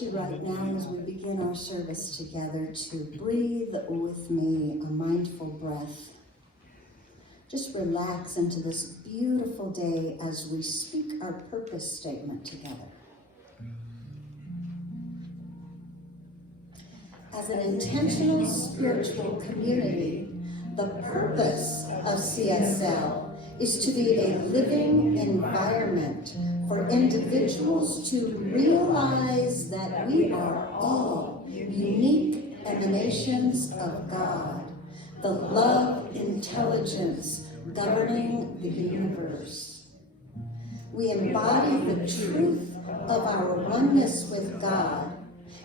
You right now as we begin our service together to breathe with me a mindful breath. Just relax into this beautiful day as we speak our purpose statement together. As an intentional spiritual community, the purpose of CSL is to be a living environment for individuals to realize that we are all unique emanations of God, the love intelligence governing the universe. We embody the truth of our oneness with God,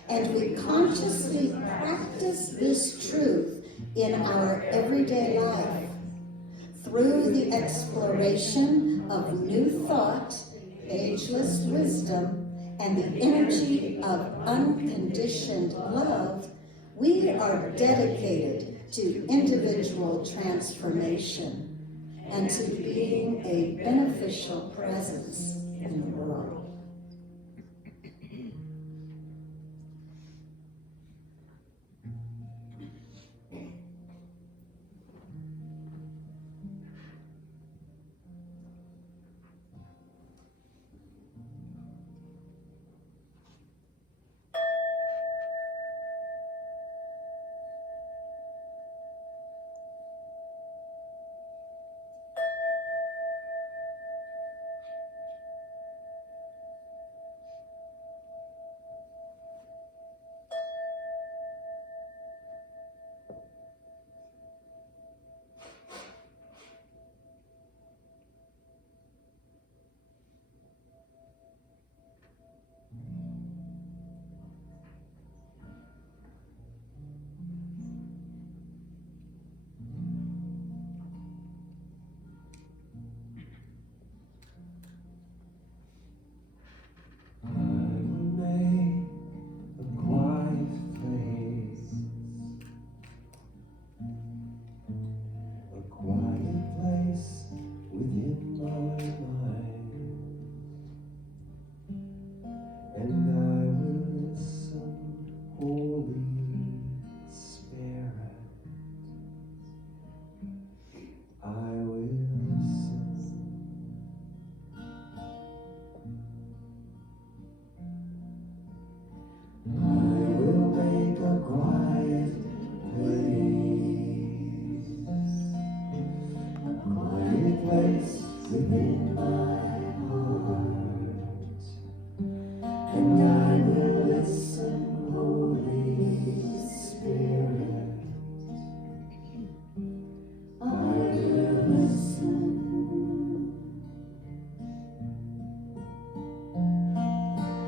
and we consciously practice this truth in our everyday life through the exploration of new thought, ageless wisdom, and the energy of unconditioned love. We are dedicated to individual transformation and to being a beneficial presence in the world.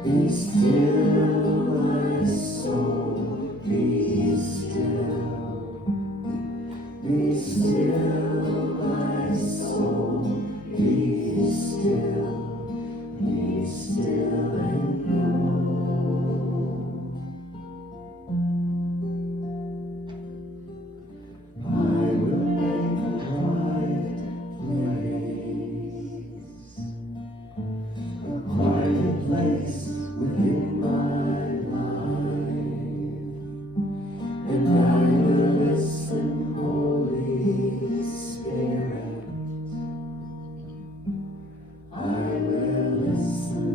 Be still, my soul, be still. Be still, my soul, be still. Be still and know. I will make a quiet place within my life, and I will listen, Holy Spirit. I will listen.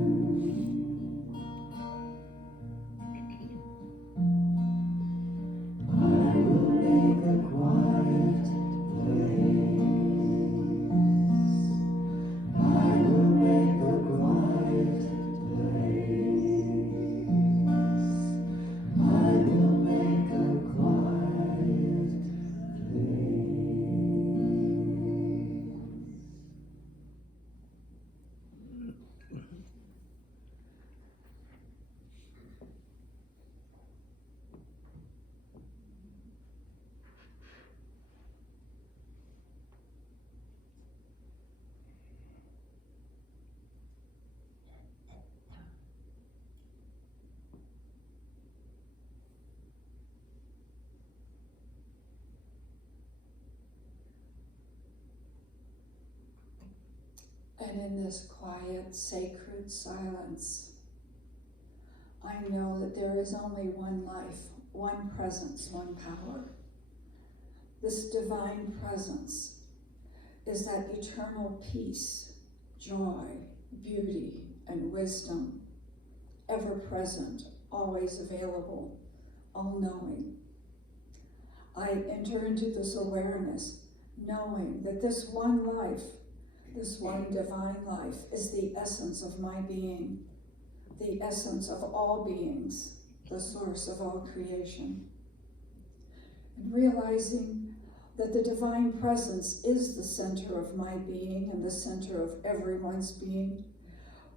I will make a quiet place. I will make a quiet place. I will make a quiet place. And in this quiet, sacred silence, I know that there is only one life, one presence, one power. This divine presence is that eternal peace, joy, beauty, and wisdom, ever present, always available, all-knowing. I enter into this awareness, knowing that this one life, this one divine life, is the essence of my being, the essence of all beings, the source of all creation. And realizing that the divine presence is the center of my being and the center of everyone's being,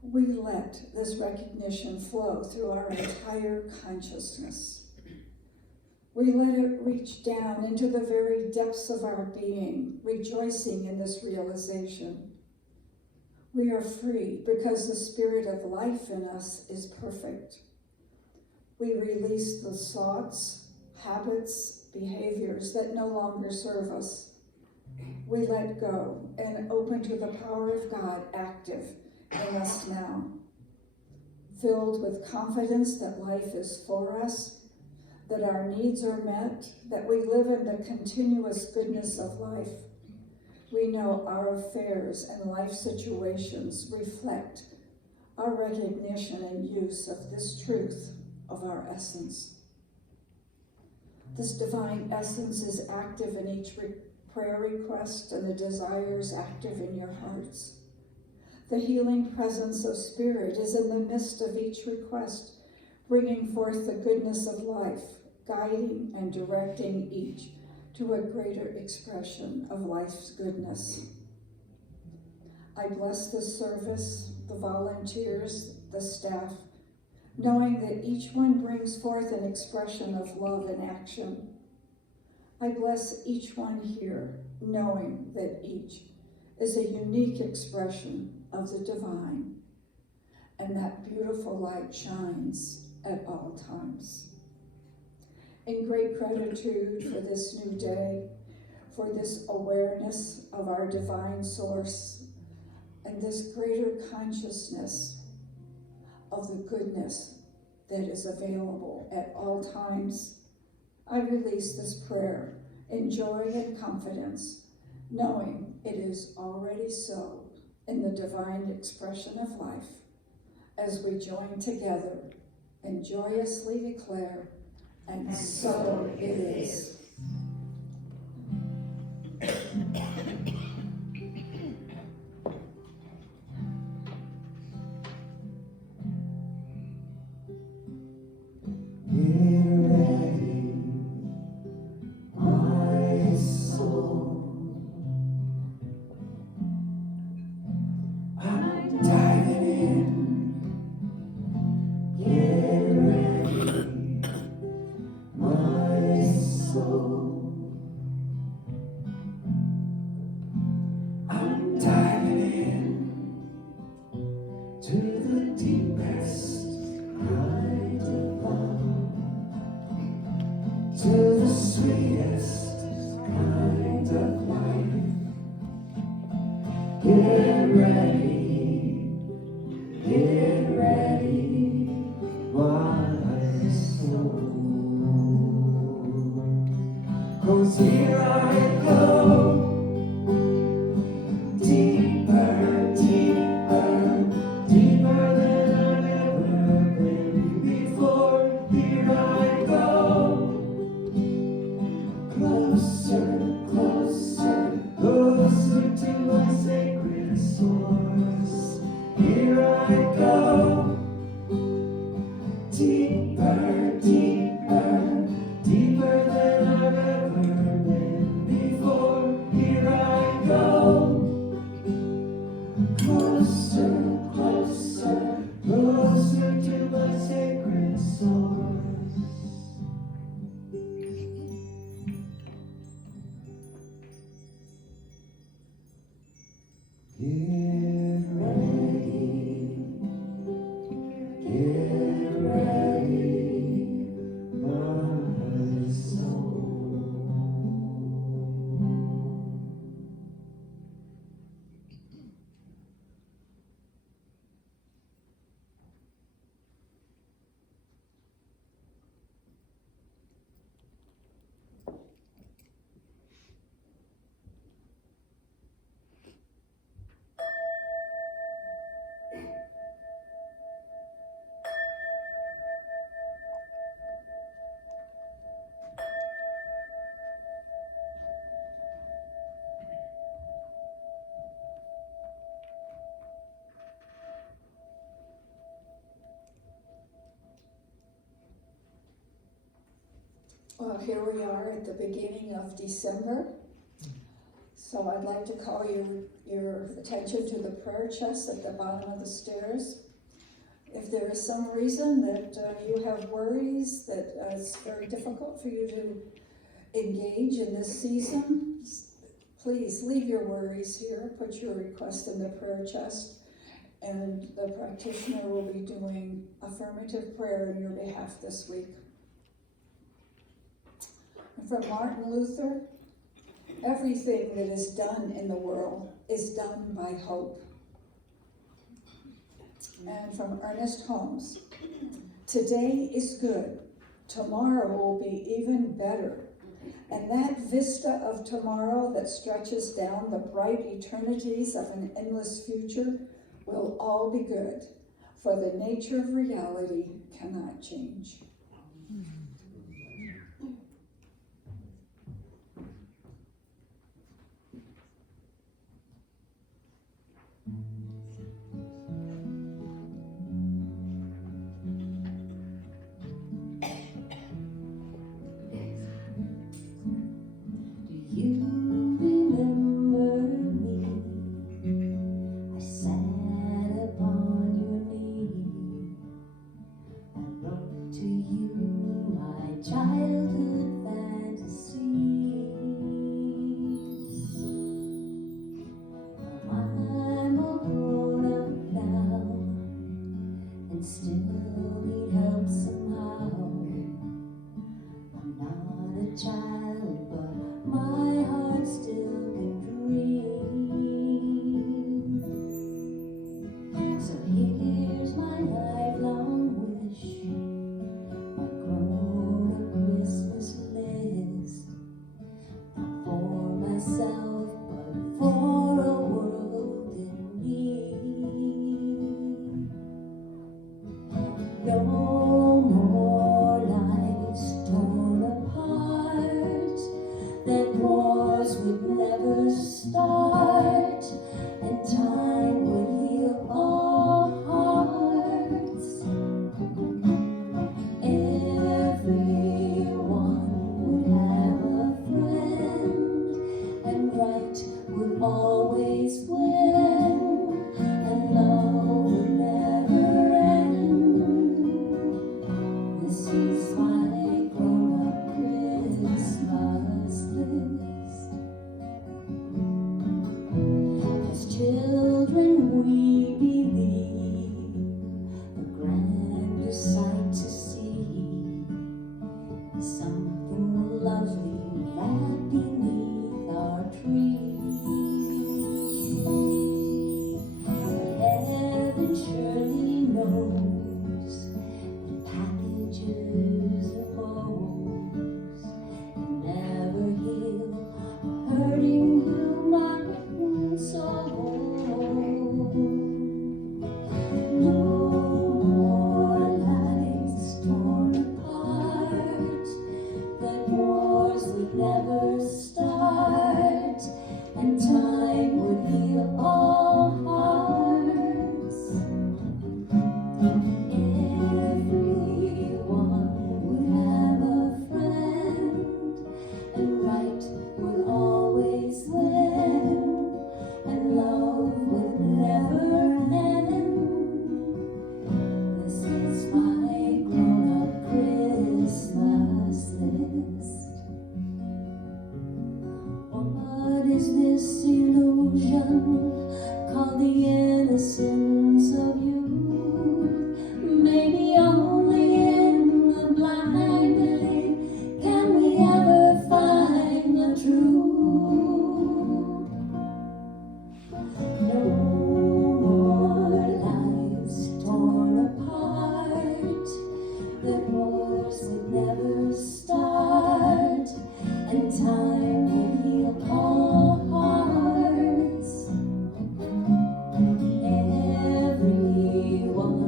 we let this recognition flow through our entire consciousness. We let it reach down into the very depths of our being, rejoicing in this realization. We are free because the spirit of life in us is perfect. We release the thoughts, habits, behaviors that no longer serve us. We let go and open to the power of God active in us now. Filled with confidence that life is for us, that our needs are met, that we live in the continuous goodness of life. We know our affairs and life situations reflect our recognition and use of this truth of our essence. This divine essence is active in each prayer request, and the desires active in your hearts. The healing presence of Spirit is in the midst of each request, bringing forth the goodness of life, guiding and directing each to a greater expression of life's goodness. I bless this service, the volunteers, the staff, knowing that each one brings forth an expression of love and action. I bless each one here, knowing that each is a unique expression of the divine, and that beautiful light shines at all times. In great gratitude for this new day, for this awareness of our divine source, and this greater consciousness of the goodness that is available at all times, I release this prayer in joy and confidence, knowing it is already so in the divine expression of life, as we join together and joyously declare, and so it is. best kind of life. Get ready, my soul. 'Cause here I go, deeper, deeper, deeper than I've ever been before. Here I go, closer, closer, closer to my sacred source. Here I go, deeper, deeper, deeper than I've ever been before. Here I go, closer, closer, closer to my sacred source. Get ready, my soul. Well, here we are at the beginning of December. So I'd like to call your attention to the prayer chest at the bottom of the stairs. If there is some reason that you have worries, that it's very difficult for you to engage in this season, please leave your worries here. Put your request in the prayer chest, and the practitioner will be doing affirmative prayer on your behalf this week. And from Martin Luther, everything that is done in the world is done by hope. And from Ernest Holmes, today is good, tomorrow will be even better. And that vista of tomorrow that stretches down the bright eternities of an endless future will all be good, for the nature of reality cannot change. Everyone would have a friend, and right would always win, and love would never end. This is my grown-up Christmas list. What is this illusion called the innocence of youth? Maybe only in the blind belief can we ever find the truth. No more lives torn apart, that wars would never start, and time would heal all hearts. Everyone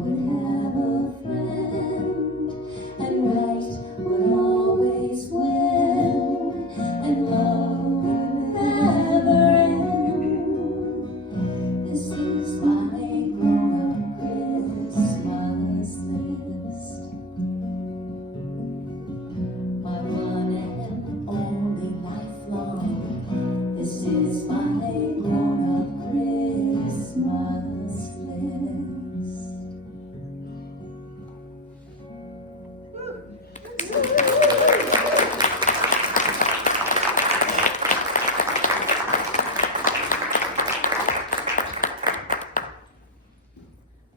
would have a friend, and right would always win, and love would never end. This is my grown-up Christmas list. My one and only lifelong. This is my grown-up Christmas list.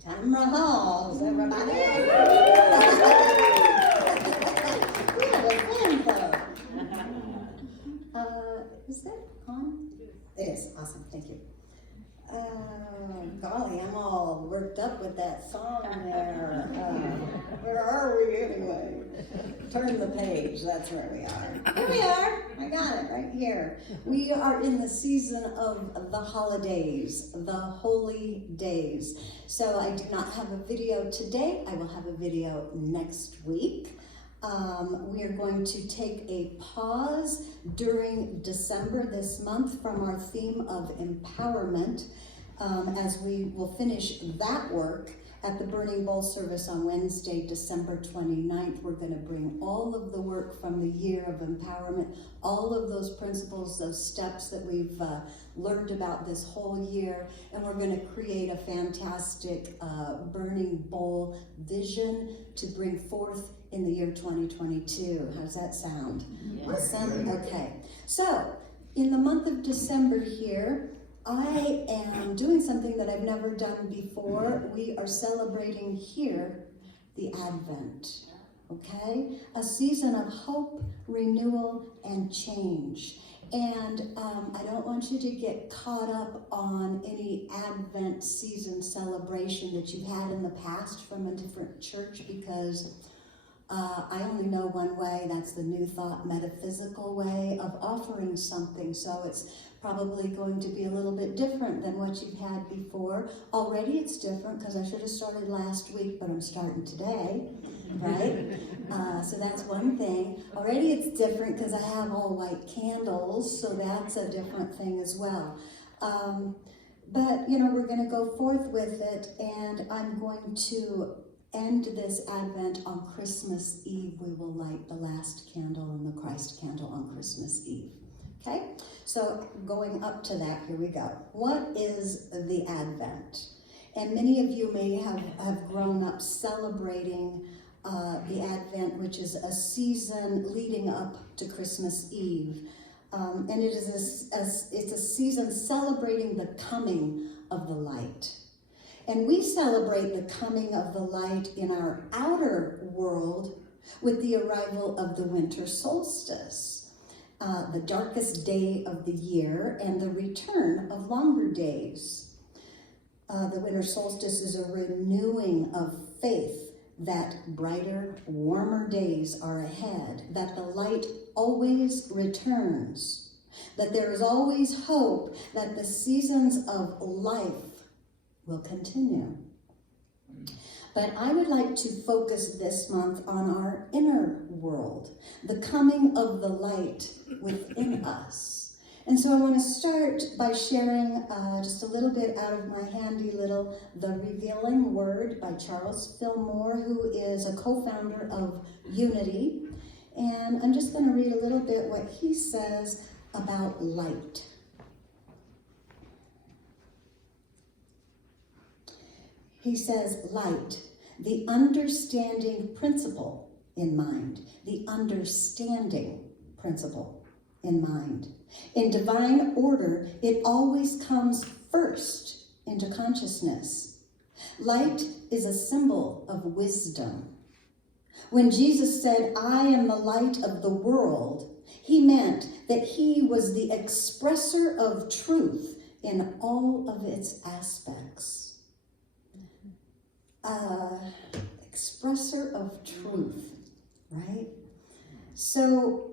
Tamra Halls, everybody. We have a fan club. Is that on? It is, awesome, thank you. Golly, I'm all worked up with that song there. Where are we anyway? Turn the page, that's where we are. Here we are, I got it right here. We are in the season of the holidays, the holy days. So I do not have a video today. I will have a video next week. We are going to take a pause during December this month from our theme of empowerment, as we will finish that work at the Burning Bowl service on Wednesday, December 29th. We're going to bring all of the work from the year of empowerment, all of those principles, those steps that we've learned about this whole year, and we're going to create a fantastic Burning Bowl vision to bring forth in the year 2022. How does that sound? Awesome. Okay. So, in the month of December here, I am doing something that I've never done before. We are celebrating here the Advent, okay? A season of hope, renewal, and change. And I don't want you to get caught up on any Advent season celebration that you've had in the past from a different church, because I only know one way. That's the New Thought metaphysical way of offering something. So it's probably going to be a little bit different than what you've had before. Already it's different because I should have started last week, but I'm starting today, right? So that's one thing. Already it's different because I have all white candles, so that's a different thing as well. But, you know, we're going to go forth with it, and I'm going to end this Advent on Christmas Eve. We will light the last candle and the Christ candle on Christmas Eve. Okay? So going up to that, here we go. What is the Advent? And many of you may have grown up celebrating the Advent, which is a season leading up to Christmas Eve. And it is it's a season celebrating the coming of the light. And we celebrate the coming of the light in our outer world with the arrival of the winter solstice, the darkest day of the year, and the return of longer days. The winter solstice is a renewing of faith that brighter, warmer days are ahead, that the light always returns, that there is always hope, that the seasons of life will continue. But I would like to focus this month on our inner world, the coming of the light within us. And so I want to start by sharing just a little bit out of my handy little The Revealing Word by Charles Fillmore, who is a co-founder of Unity. And I'm just going to read a little bit what he says about light. He says, light, the understanding principle in mind, the understanding principle in mind. In divine order, it always comes first into consciousness. Light is a symbol of wisdom. When Jesus said, I am the light of the world, he meant that he was the expresser of truth in all of its aspects. Expresser of truth, right? So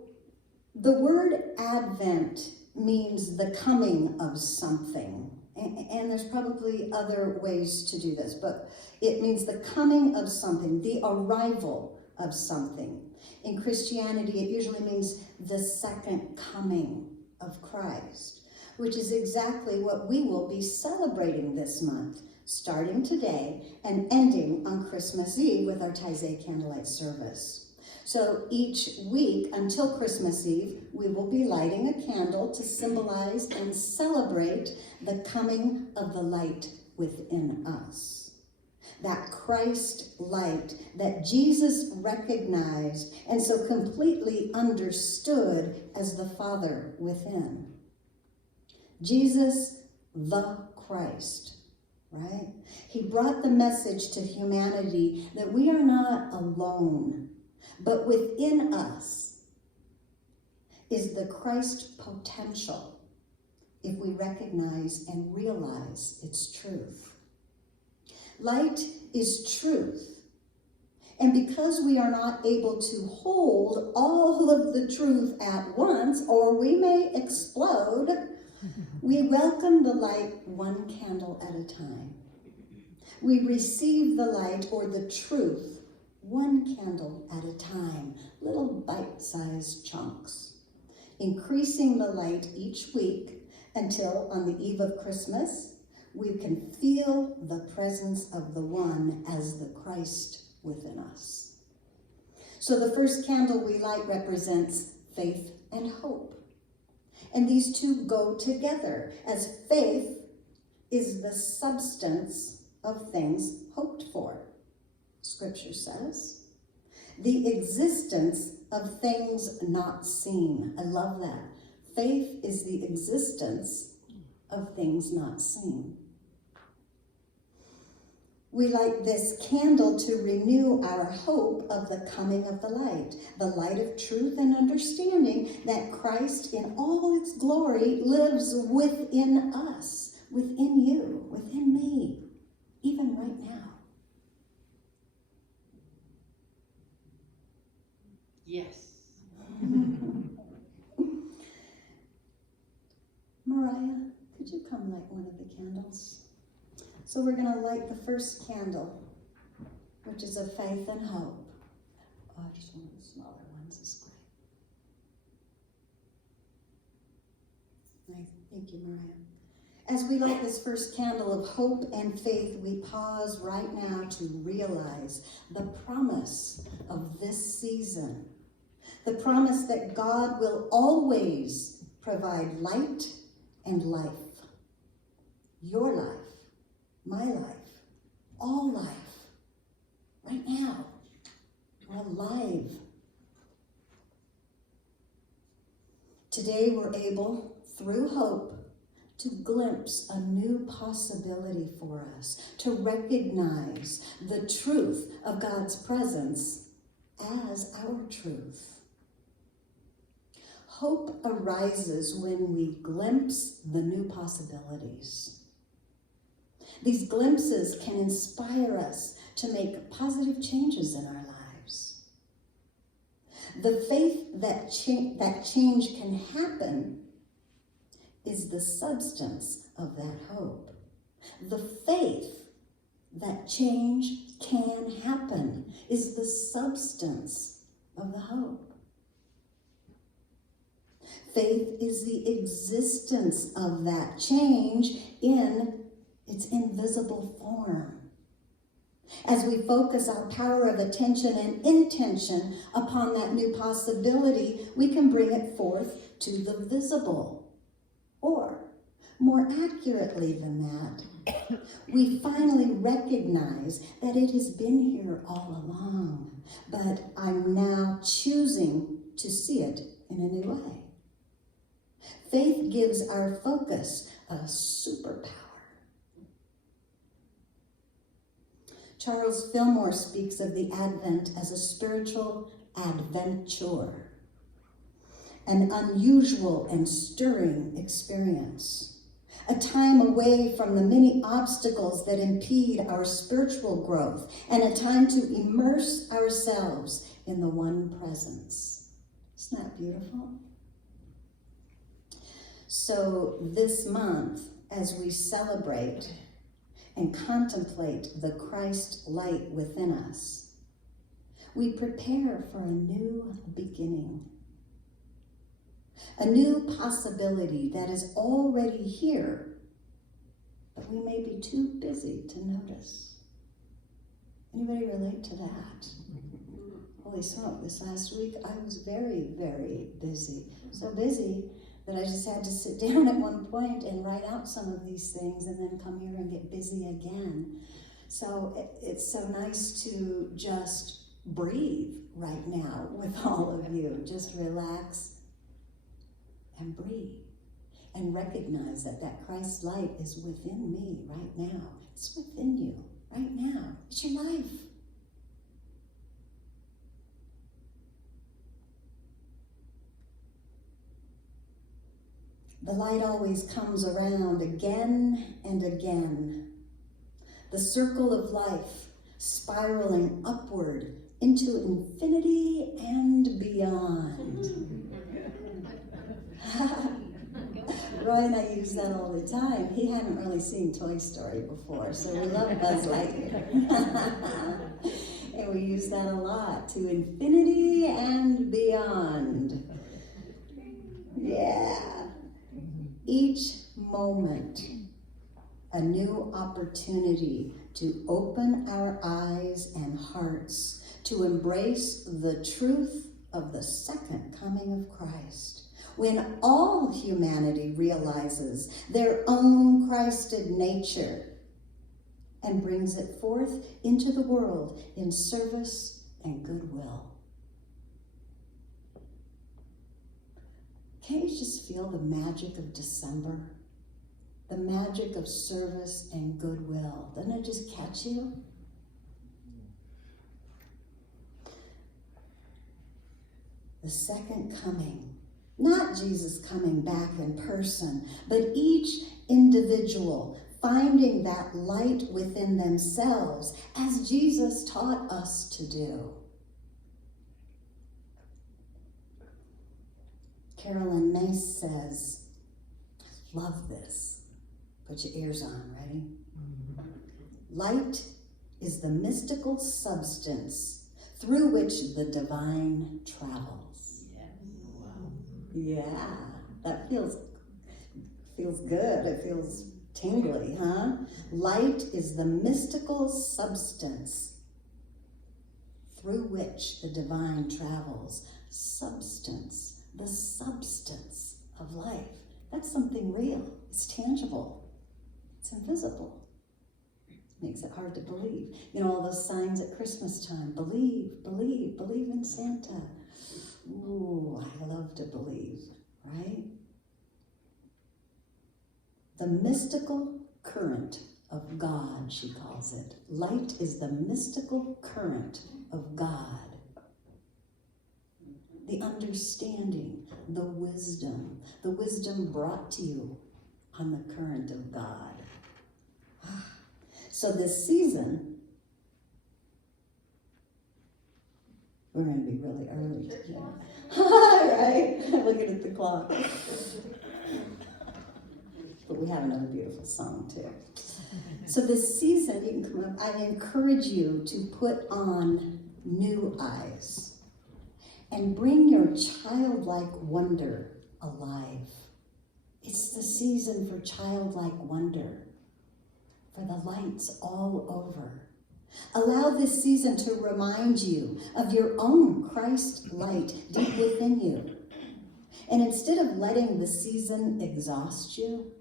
the word Advent means the coming of something. And there's probably other ways to do this, but it means the coming of something, the arrival of something. In Christianity, it usually means the second coming of Christ, which is exactly what we will be celebrating this month, starting today and ending on Christmas Eve with our Taizé candlelight service. So each week until Christmas Eve, we will be lighting a candle to symbolize and celebrate the coming of the light within us. That Christ light that Jesus recognized and so completely understood as the Father within. Jesus, the Christ, right? He brought the message to humanity that we are not alone, but within us is the Christ potential if we recognize and realize its truth. Light is truth. And because we are not able to hold all of the truth at once, or we may explode, we welcome the light one candle at a time. We receive the light or the truth one candle at a time, little bite-sized chunks, increasing the light each week until on the eve of Christmas, we can feel the presence of the one as the Christ within us. So the first candle we light represents faith and hope. And these two go together, as faith is the substance of things hoped for, Scripture says. The existence of things not seen. I love that. Faith is the existence of things not seen. We light this candle to renew our hope of the coming of the light of truth and understanding that Christ in all its glory lives within us, within you, within me, even right now. Yes. Mariah, could you come light one of the candles? So we're going to light the first candle, which is of faith and hope. Oh, just one of the smaller ones is great. Nice. Thank you, Mariah. As we light this first candle of hope and faith, we pause right now to realize the promise of this season. The promise that God will always provide light and life. Your life. My life, all life, right now, we're alive. Today we're able, through hope, to glimpse a new possibility for us, to recognize the truth of God's presence as our truth. Hope arises when we glimpse the new possibilities. These glimpses can inspire us to make positive changes in our lives. The faith that change can happen is the substance of that hope. The faith that change can happen is the substance of the hope. Faith is the existence of that change in its invisible form. As we focus our power of attention and intention upon that new possibility, we can bring it forth to the visible. Or, more accurately than that, we finally recognize that it has been here all along, but I'm now choosing to see it in a new way. Faith gives our focus a superpower. Charles Fillmore speaks of the Advent as a spiritual adventure, an unusual and stirring experience, a time away from the many obstacles that impede our spiritual growth, and a time to immerse ourselves in the one presence. Isn't that beautiful? So this month, as we celebrate and contemplate the Christ light within us, we prepare for a new beginning, a new possibility that is already here, but we may be too busy to notice. Anybody relate to that? Holy smoke, this last week I was very, very busy. So busy that I just had to sit down at one point and write out some of these things and then come here and get busy again. So it's so nice to just breathe right now with all of you. Just relax and breathe and recognize that that Christ light is within me right now. It's within you right now. It's your life. The light always comes around again and again. The circle of life spiraling upward into infinity and beyond. Roy and I use that all the time. He hadn't really seen Toy Story before, so we love Buzz Lightyear. And we use that a lot, to infinity and beyond. Yeah. Each moment, a new opportunity to open our eyes and hearts to embrace the truth of the second coming of Christ, when all humanity realizes their own Christed nature and brings it forth into the world in service and goodwill. Can't you just feel the magic of December? The magic of service and goodwill. Doesn't it just catch you? The second coming. Not Jesus coming back in person, but each individual finding that light within themselves as Jesus taught us to do. Carolyn Mace says, love this. Put your ears on, ready? Light is the mystical substance through which the divine travels. Yeah, that feels good. It feels tingly, huh? Light is the mystical substance through which the divine travels. Substance. The substance of life. That's something real. It's tangible. It's invisible. Makes it hard to believe. You know, all those signs at Christmas time. Believe, believe, believe in Santa. Ooh, I love to believe, right? The mystical current of God, she calls it. Light is the mystical current of God. The understanding, the wisdom brought to you on the current of God. So this season, we're going to be really early today. Right? Looking at the clock. But we have another beautiful song too. So this season, you can come up. I encourage you to put on new eyes and bring your childlike wonder alive. It's the season for childlike wonder, for the lights all over. Allow this season to remind you of your own Christ light deep within you. And instead of letting the season exhaust you,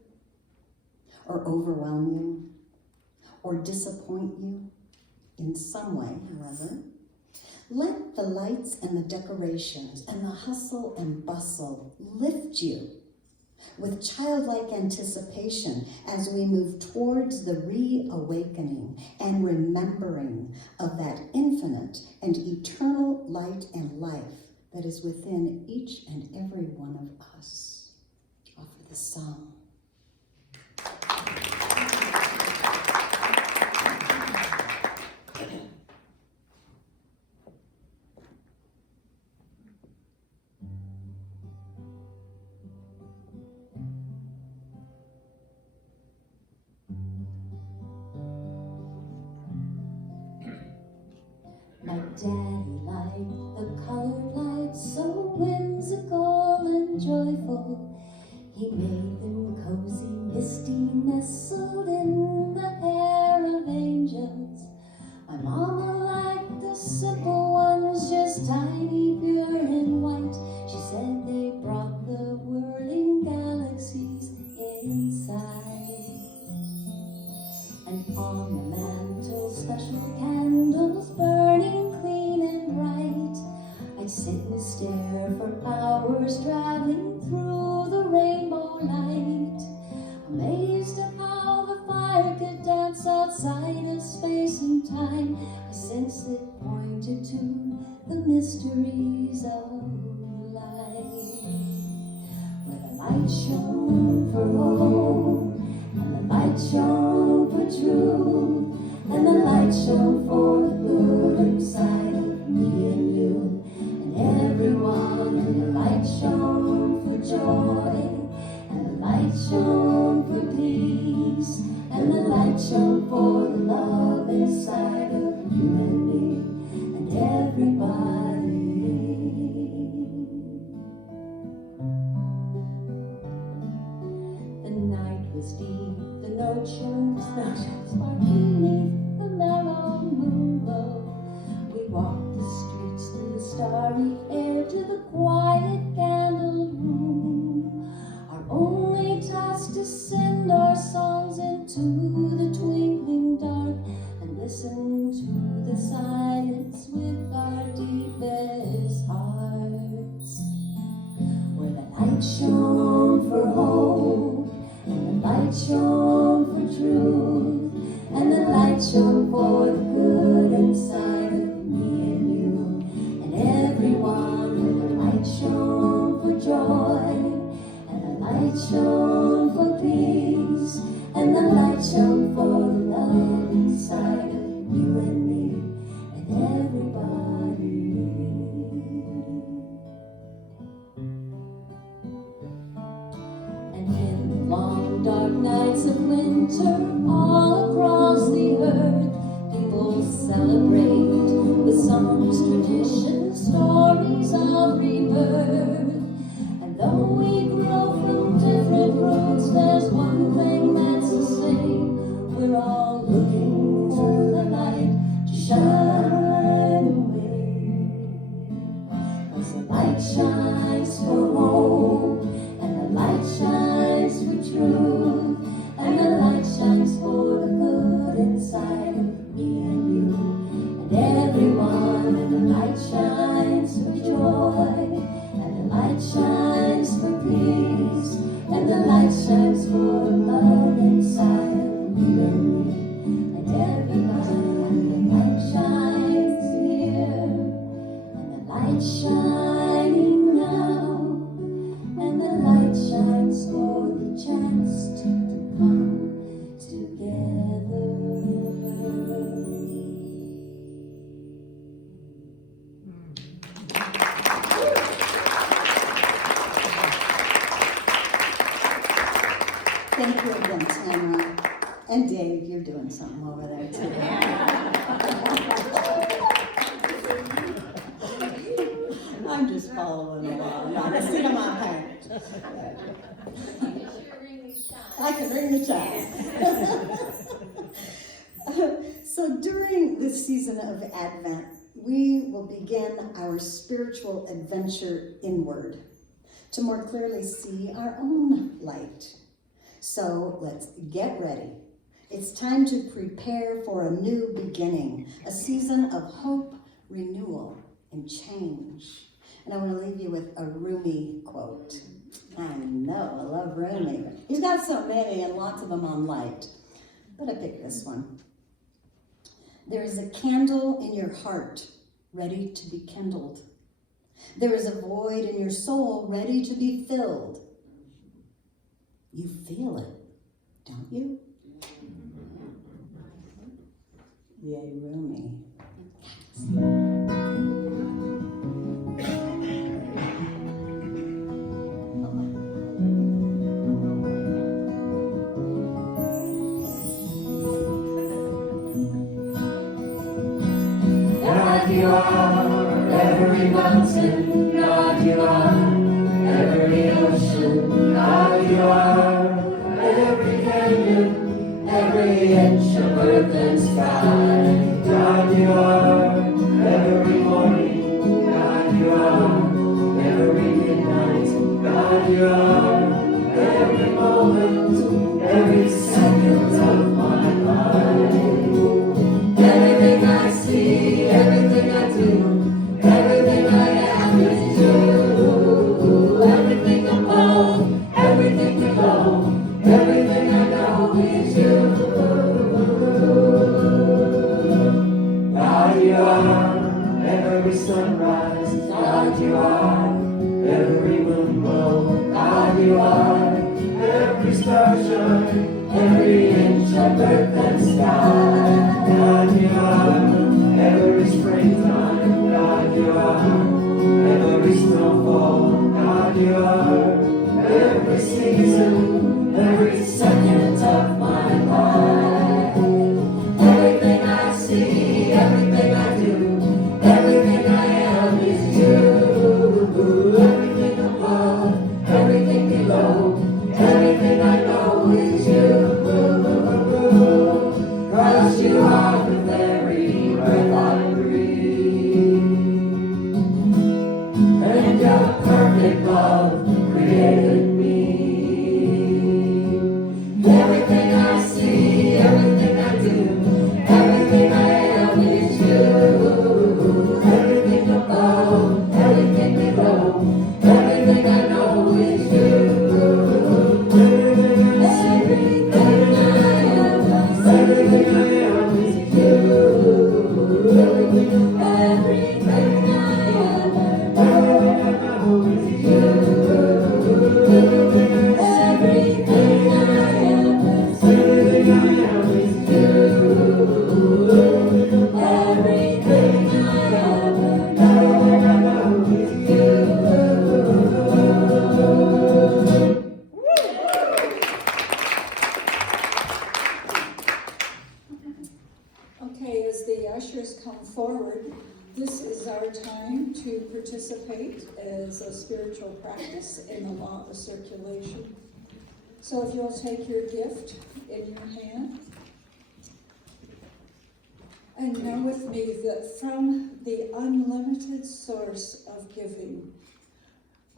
or overwhelm you, or disappoint you in some way, however, let the lights and the decorations and the hustle and bustle lift you with childlike anticipation as we move towards the reawakening and remembering of that infinite and eternal light and life that is within each and every one of us. Offer the song. My daddy liked the colored lights, so whimsical and joyful. He made them cozy, misty, nestled in the hair of angels. My mama liked the simple ones, just tiny, pure and white. She said they brought the whirling galaxies inside. And on the mantle, special candles burning clean and bright. I'd sit and stare for hours, traveling through the rainbow light, amazed at how the fire could dance outside of space and time. I sensed it pointed to the mysteries of life, where the light shone for hope, and the light shone for truth, and the light shone for the good inside of me and you and everyone, and the light shone for joy, and the light shone for peace, and the light shone for the love inside of you and me and everybody. The night was deep, the note shows sparkling beneath the mellow moon glow. We walked the streets through the starry air to the quiet candled room. Our only task to send our songs into the twinkling dark and listen to the silence with our deepest hearts, where the light shone for hope, and the light shone for truth, and the light shone for the good inside of me and you and everyone, and the light shone for joy, and the light shone for peace, and the light shone for the love inside of you and me and everybody. And in the long dark nights of winter, all across the earth, people celebrate with songs, traditions, stories of rebirth. And though we grow from different roots, there's one thing that's the same: we're all looking to the light to shine away. 'Cause the light shines for hope, and the light shines for truth, and the light shines for the good inside of me and you and everyone, and the light shines for joy, and the light shines for peace, and the light shines for love inside of you and me and everybody, and the light shines here, and the light shining now, and the light shines for the chance to come together. Thank you again, Tamara. And Dave, you're doing something over there too. I'm just following along. Honestly, come on, parent. I can ring the chime. So during this season of Advent, we will begin our spiritual adventure inward to more clearly see our own light. So let's get ready. It's time to prepare for a new beginning, a season of hope, renewal, and change. And I want to leave you with a Rumi quote. I know, I love Rumi. He's got so many and lots of them on light. But I picked this one. There is a candle in your heart ready to be kindled. There is a void in your soul ready to be filled. You feel it, don't you? Yay, Rumi. God, you are every mountain. God, you are every ocean. God, you are every canyon, every inch of earth and sky. God, you are every morning. God, you are every midnight. God, you are every moment, every second of my life. Everything I see, everything I do, everything I am is you. Everything above, everything below, everything I know is you. God, you are every sunrise. God, you are every moonbow. God, you are every starshine, every inch of earth and sky. God, you are every springtime. God, you are every snowfall. God, you are every season, every second of my life. Everything I see, everything I do, everything I am is you. Everything above, everything below, everything I know is you. 'Cause you are the very breath I breathe. And your perfect love created me. Everything I see, everything I do, everything I am is you. Everything above, everything below, everything I know is you. Everything I see, everything I am, everything I am is you. Everything I am, everything I know is you. Everything I see, everything I am, everything I am is you. Everything I am, everything I know is you. Okay, as the ushers come forward, this is our time to participate as a spiritual practice in the law of circulation. So if you'll take your gift in your hand, and know with me that from the unlimited source of giving,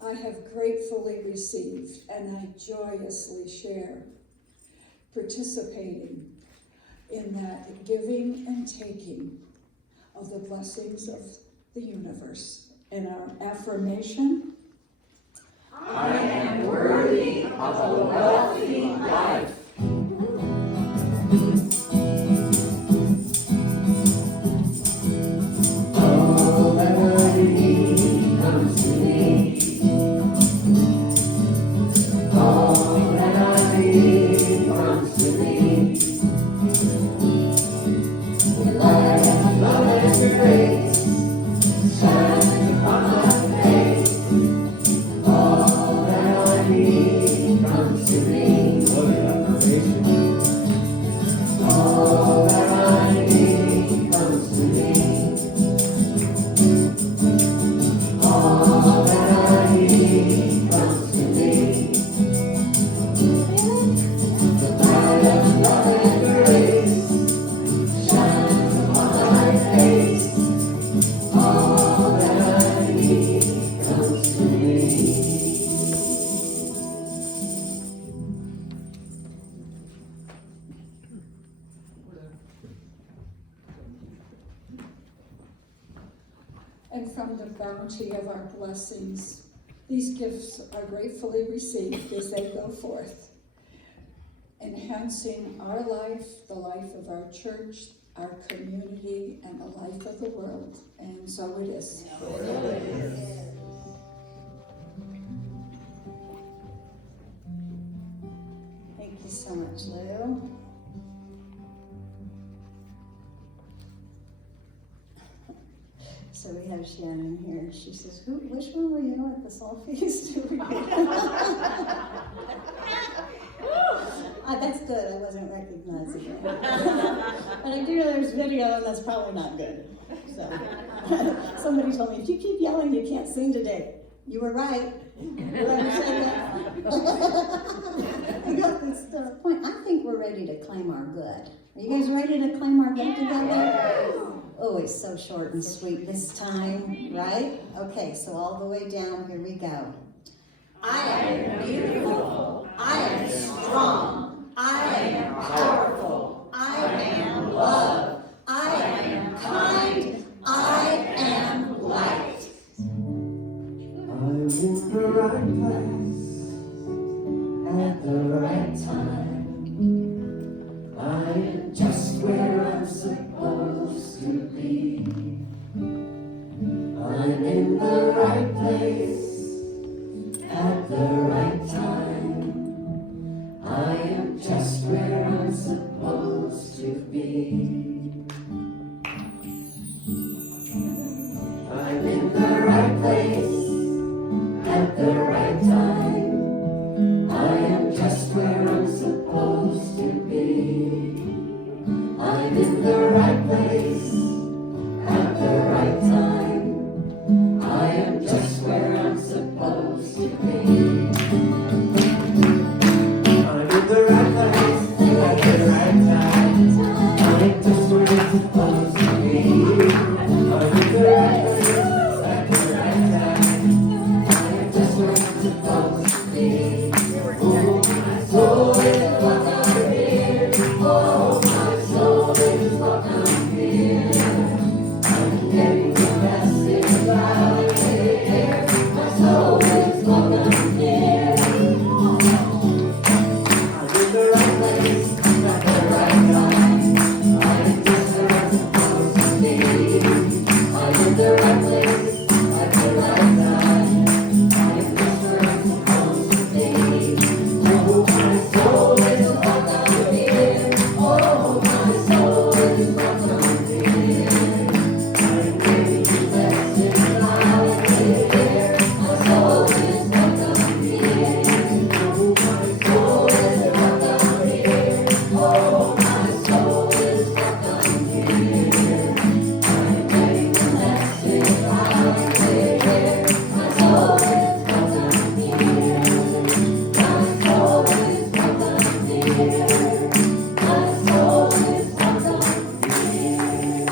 I have gratefully received and I joyously share, participating in that giving and taking of the blessings of the universe. And our affirmation: I am worthy of a wealthy life. All that I need comes to me. All that I need comes to me. The light of love and grace shines upon my face. All that I need comes to me. All that I need comes to me. All that I need comes to me. and from the bounty of our blessings. These gifts are gratefully received as they go forth, enhancing our life, the life of our church, our community, and the life of the world. And so it is. Thank you so much, Lou. So we have Shannon here. She says, which one were you at the Soul Feast? That's good. I wasn't recognizing it. And I do know there's video, and that's probably not good. So somebody told me, if you keep yelling, you can't sing today. You were right. You understand that? I got this point. I think we're ready to claim our good. Are you guys ready to claim our good together? Oh, it's so short and sweet this time, right? Okay, so all the way down, here we go. I am beautiful. I am strong. I am powerful. I am love. I am kind. I am light. I'm in the right place at the right time. I am just where I'm supposed to be. I'm in the right place at the right time. I am just where I'm supposed to be. I'm in the right place at the right time. I am just where I'm supposed to be. I'm in the right place at the right time. I am just where I'm supposed to be. I'm in the right place at the right time. I am just where I'm supposed to be. I'm in the right place at the right time. I am just where I'm supposed to be. Oh, my soul is welcome here. Oh, my soul is welcome here. I'm getting the message loud and clear. My soul is welcome here. I'm in the right place at the right time. I am just where I'm supposed to be. I'm in the right place at the right time. I am just where I'm supposed to be. Oh, my soul is welcome here. Oh, my soul is welcome here. I'm getting the message loud and clear. My soul is welcome here. Oh, my soul is welcome here. Oh, my soul is welcome here. I'm getting the message loud and clear. My soul is welcome here. My soul is welcome here. My soul is welcome here.